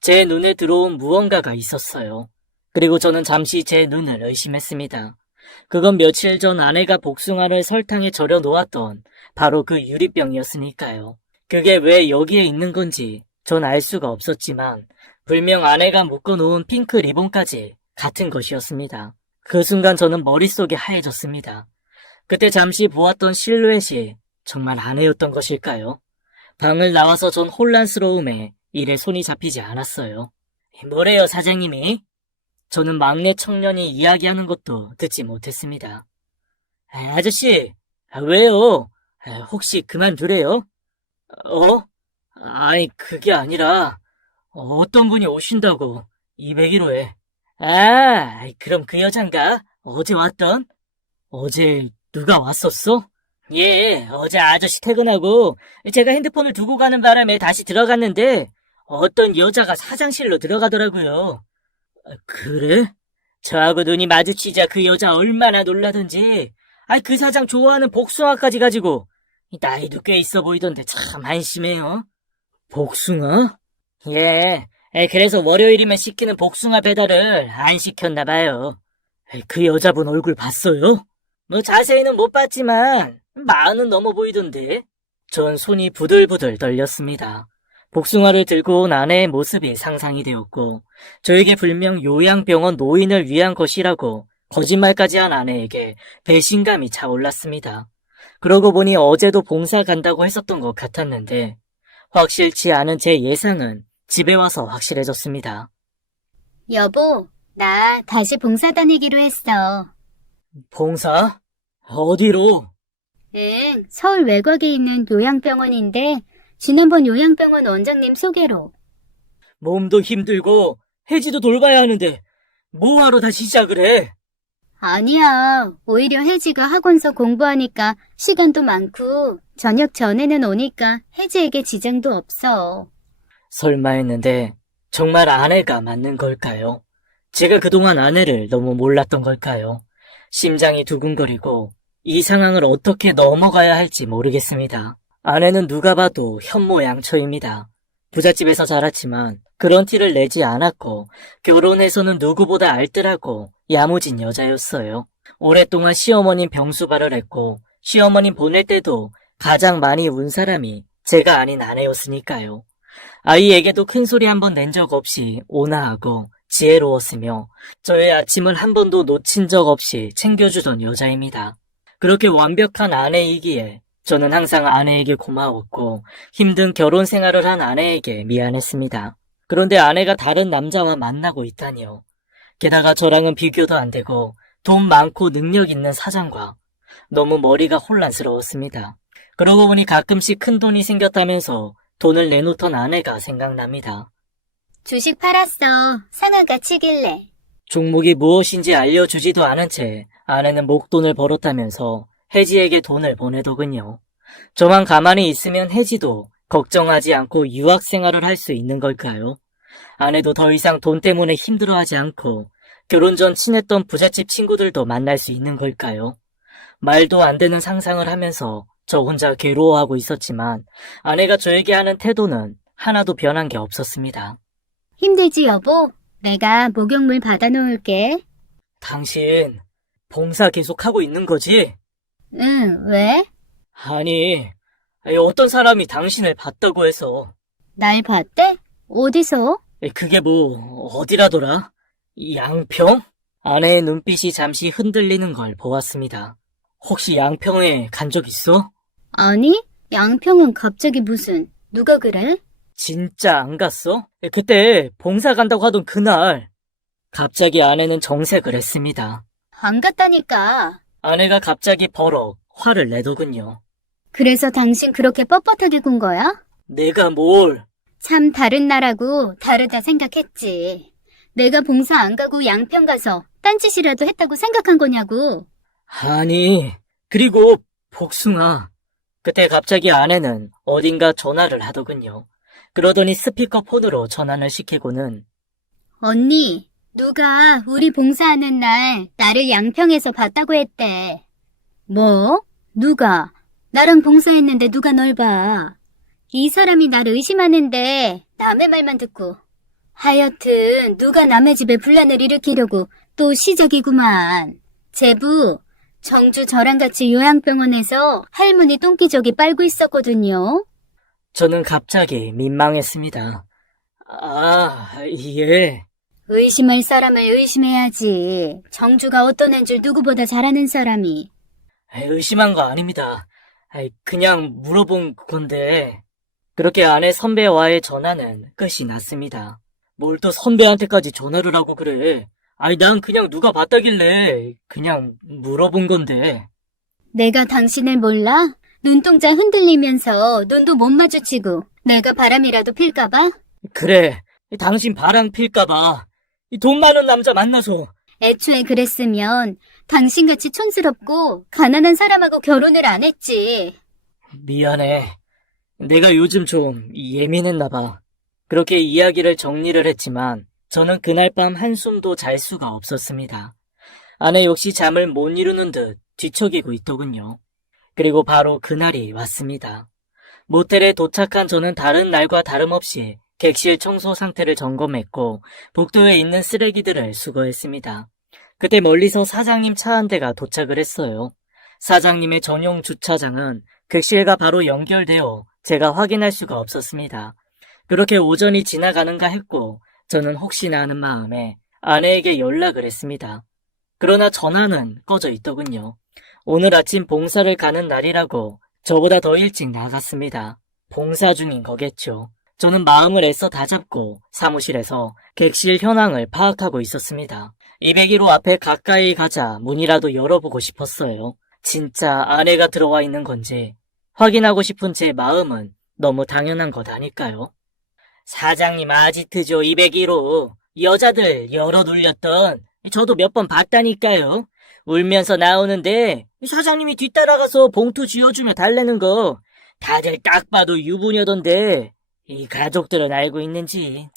제 눈에 들어온 무언가가 있었어요. 그리고 저는 잠시 제 눈을 의심했습니다. 그건 며칠 전 아내가 복숭아를 설탕에 절여 놓았던 바로 그 유리병이었으니까요. 그게 왜 여기에 있는 건지 전 알 수가 없었지만 분명 아내가 묶어놓은 핑크 리본까지 같은 것이었습니다. 그 순간 저는 머릿속이 하얘졌습니다. 그때 잠시 보았던 실루엣이 정말 아내였던 것일까요? 방을 나와서 전 혼란스러움에 일에 손이 잡히지 않았어요. 뭐래요, 사장님이? 저는 막내 청년이 이야기하는 것도 듣지 못했습니다. 아저씨, 왜요? 혹시 그만두래요? 아니, 그게 아니라 어떤 분이 오신다고 201호에. 그럼 그 여잔가? 어제 왔던? 어제 누가 왔었어? 예, 어제 아저씨 퇴근하고 제가 핸드폰을 두고 가는 바람에 다시 들어갔는데 어떤 여자가 사장실로 들어가더라고요. 그래? 저하고 눈이 마주치자 그 여자 얼마나 놀라던지. 그 사장 좋아하는 복숭아까지 가지고 나이도 꽤 있어 보이던데 참 한심해요. 복숭아? 예, 그래서 월요일이면 시키는 복숭아 배달을 안 시켰나 봐요. 그 여자분 얼굴 봤어요? 자세히는 못 봤지만 마흔은 넘어 보이던데. 전 손이 부들부들 떨렸습니다. 복숭아를 들고 온 아내의 모습이 상상이 되었고 저에게 분명 요양병원 노인을 위한 것이라고 거짓말까지 한 아내에게 배신감이 차올랐습니다. 그러고 보니 어제도 봉사 간다고 했었던 것 같았는데 확실치 않은 제 예상은 집에 와서 확실해졌습니다. 여보, 나 다시 봉사 다니기로 했어. 봉사? 어디로? 응, 서울 외곽에 있는 요양병원인데 지난번 요양병원 원장님 소개로. 몸도 힘들고 혜지도 돌봐야 하는데 뭐하러 다시 시작을 해? 아니야, 오히려 혜지가 학원서 공부하니까 시간도 많고 저녁 전에는 오니까 혜지에게 지장도 없어. 설마 했는데 정말 아내가 맞는 걸까요? 제가 그동안 아내를 너무 몰랐던 걸까요? 심장이 두근거리고 이 상황을 어떻게 넘어가야 할지 모르겠습니다. 아내는 누가 봐도 현모양처입니다. 부잣집에서 자랐지만 그런 티를 내지 않았고 결혼해서는 누구보다 알뜰하고 야무진 여자였어요. 오랫동안 시어머님 병수발을 했고 시어머님 보낼 때도 가장 많이 운 사람이 제가 아닌 아내였으니까요. 아이에게도 큰소리 한 번 낸 적 없이 온화하고 지혜로웠으며 저의 아침을 한 번도 놓친 적 없이 챙겨주던 여자입니다. 그렇게 완벽한 아내이기에 저는 항상 아내에게 고마웠고 힘든 결혼 생활을 한 아내에게 미안했습니다. 그런데 아내가 다른 남자와 만나고 있다니요. 게다가 저랑은 비교도 안 되고 돈 많고 능력 있는 사장과 너무 머리가 혼란스러웠습니다. 그러고 보니 가끔씩 큰 돈이 생겼다면서 돈을 내놓던 아내가 생각납니다. 주식 팔았어. 상한가 치길래. 종목이 무엇인지 알려주지도 않은 채 아내는 목돈을 벌었다면서 혜지에게 돈을 보내더군요. 저만 가만히 있으면 혜지도 걱정하지 않고 유학 생활을 할 수 있는 걸까요? 아내도 더 이상 돈 때문에 힘들어하지 않고 결혼 전 친했던 부잣집 친구들도 만날 수 있는 걸까요? 말도 안 되는 상상을 하면서 저 혼자 괴로워하고 있었지만 아내가 저에게 하는 태도는 하나도 변한 게 없었습니다. 힘들지, 여보? 내가 목욕물 받아놓을게. 당신 봉사 계속하고 있는 거지? 응, 왜? 아니, 어떤 사람이 당신을 봤다고 해서. 날 봤대? 어디서? 그게 뭐 어디라더라? 양평? 아내의 눈빛이 잠시 흔들리는 걸 보았습니다. 혹시 양평에 간 적 있어? 아니, 양평은 갑자기 무슨, 누가 그래? 진짜 안 갔어? 그때 봉사 간다고 하던 그날. 갑자기 아내는 정색을 했습니다. 안 갔다니까. 아내가 갑자기 버럭 화를 내더군요. 그래서 당신 그렇게 뻣뻣하게 군 거야? 내가 뭘? 참 다른 나라고 다르다 생각했지. 내가 봉사 안 가고 양평 가서 딴짓이라도 했다고 생각한 거냐고. 아니, 그리고 복숭아. 그때 갑자기 아내는 어딘가 전화를 하더군요. 그러더니 스피커폰으로 전화를 시키고는 언니, 누가 우리 봉사하는 날 나를 양평에서 봤다고 했대. 뭐? 누가? 나랑 봉사했는데 누가 널 봐? 이 사람이 나를 의심하는데 남의 말만 듣고. 하여튼 누가 남의 집에 분란을 일으키려고 또 시작이구만. 제부, 정주 저랑 같이 요양병원에서 할머니 똥기저귀 빨고 있었거든요. 저는 갑자기 민망했습니다. 아, 예. 의심할 사람을 의심해야지. 정주가 어떤 애인 줄 누구보다 잘 아는 사람이. 의심한 거 아닙니다. 그냥 물어본 건데. 그렇게 아내 선배와의 전화는 끝이 났습니다. 뭘 또 선배한테까지 전화를 하고 그래. 난 그냥 누가 봤다길래 그냥 물어본 건데. 내가 당신을 몰라? 눈동자 흔들리면서 눈도 못 마주치고 내가 바람이라도 필까봐? 그래, 당신 바람 필까봐. 돈 많은 남자 만나서. 애초에 그랬으면 당신같이 촌스럽고 가난한 사람하고 결혼을 안 했지. 미안해. 내가 요즘 좀 예민했나 봐. 그렇게 이야기를 정리를 했지만 저는 그날 밤 한숨도 잘 수가 없었습니다. 아내 역시 잠을 못 이루는 듯 뒤척이고 있더군요. 그리고 바로 그날이 왔습니다. 모텔에 도착한 저는 다른 날과 다름없이 객실 청소 상태를 점검했고 복도에 있는 쓰레기들을 수거했습니다. 그때 멀리서 사장님 차 한 대가 도착을 했어요. 사장님의 전용 주차장은 객실과 바로 연결되어 제가 확인할 수가 없었습니다. 그렇게 오전이 지나가는가 했고 저는 혹시나 하는 마음에 아내에게 연락을 했습니다. 그러나 전화는 꺼져 있더군요. 오늘 아침 봉사를 가는 날이라고 저보다 더 일찍 나갔습니다. 봉사 중인 거겠죠. 저는 마음을 애써 다잡고 사무실에서 객실 현황을 파악하고 있었습니다. 201호 앞에 가까이 가자 문이라도 열어보고 싶었어요. 진짜 아내가 들어와 있는 건지 확인하고 싶은 제 마음은 너무 당연한 것 아닐까요? 사장님 아지트죠. 201호. 여자들 열어 눌렸던 저도 몇 번 봤다니까요. 울면서 나오는데 사장님이 뒤따라가서 봉투 쥐어주며 달래는 거 다들 딱 봐도 유부녀던데 이 가족들은 알고 있는지.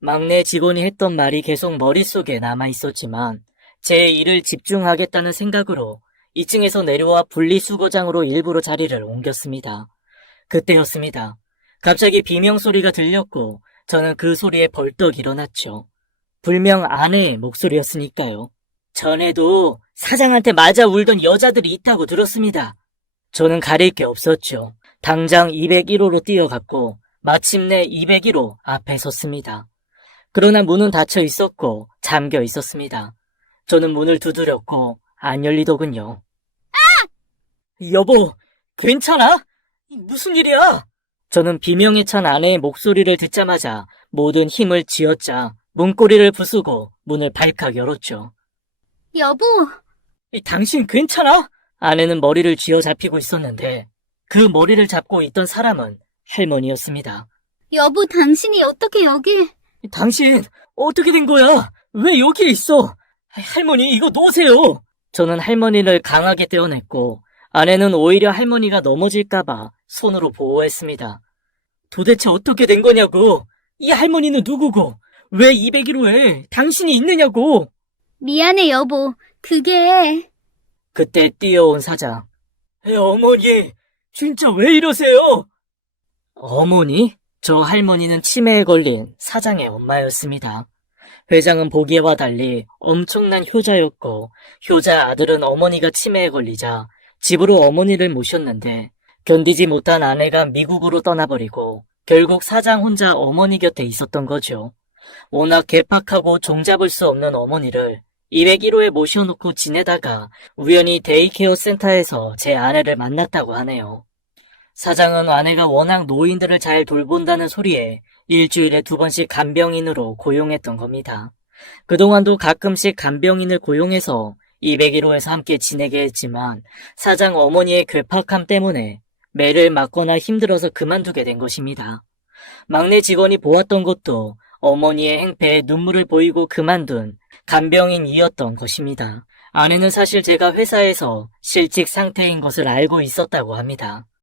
막내 직원이 했던 말이 계속 머릿속에 남아있었지만 제 일을 집중하겠다는 생각으로 2층에서 내려와 분리수거장으로 일부러 자리를 옮겼습니다. 그때였습니다. 갑자기 비명소리가 들렸고 저는 그 소리에 벌떡 일어났죠. 분명 아내의 목소리였으니까요. 전에도 사장한테 맞아 울던 여자들이 있다고 들었습니다. 저는 가릴 게 없었죠. 당장 201호로 뛰어갔고 마침내 201호 앞에 섰습니다. 그러나 문은 닫혀 있었고 잠겨 있었습니다. 저는 문을 두드렸고 안 열리더군요. 여보, 괜찮아? 무슨 일이야? 저는 비명에 찬 아내의 목소리를 듣자마자 모든 힘을 쥐어짜 문고리를 부수고 문을 발칵 열었죠. 여보, 당신 괜찮아? 아내는 머리를 쥐어잡히고 있었는데 그 머리를 잡고 있던 사람은 할머니였습니다. 여보, 당신이 어떻게 여기... 당신 어떻게 된 거야? 왜 여기에 있어? 할머니 이거 놓으세요. 저는 할머니를 강하게 떼어냈고 아내는 오히려 할머니가 넘어질까봐 손으로 보호했습니다. 도대체 어떻게 된 거냐고? 이 할머니는 누구고? 왜 201호에 당신이 있느냐고? 미안해, 여보. 그게... 그때 뛰어온 사장. 어머니, 진짜 왜 이러세요? 어머니? 저 할머니는 치매에 걸린 사장의 엄마였습니다. 회장은 보기와 달리 엄청난 효자였고 효자 아들은 어머니가 치매에 걸리자 집으로 어머니를 모셨는데 견디지 못한 아내가 미국으로 떠나버리고 결국 사장 혼자 어머니 곁에 있었던 거죠. 워낙 괴팍하고 종잡을 수 없는 어머니를 201호에 모셔놓고 지내다가 우연히 데이케어 센터에서 제 아내를 만났다고 하네요. 사장은 아내가 워낙 노인들을 잘 돌본다는 소리에 일주일에 2번씩 간병인으로 고용했던 겁니다. 그동안도 가끔씩 간병인을 고용해서 201호에서 함께 지내게 했지만 사장 어머니의 괴팍함 때문에 매를 맞거나 힘들어서 그만두게 된 것입니다. 막내 직원이 보았던 것도 어머니의 행패에 눈물을 보이고 그만둔 간병인이었던 것입니다. 아내는 사실 제가 회사에서 실직 상태인 것을 알고 있었다고 합니다.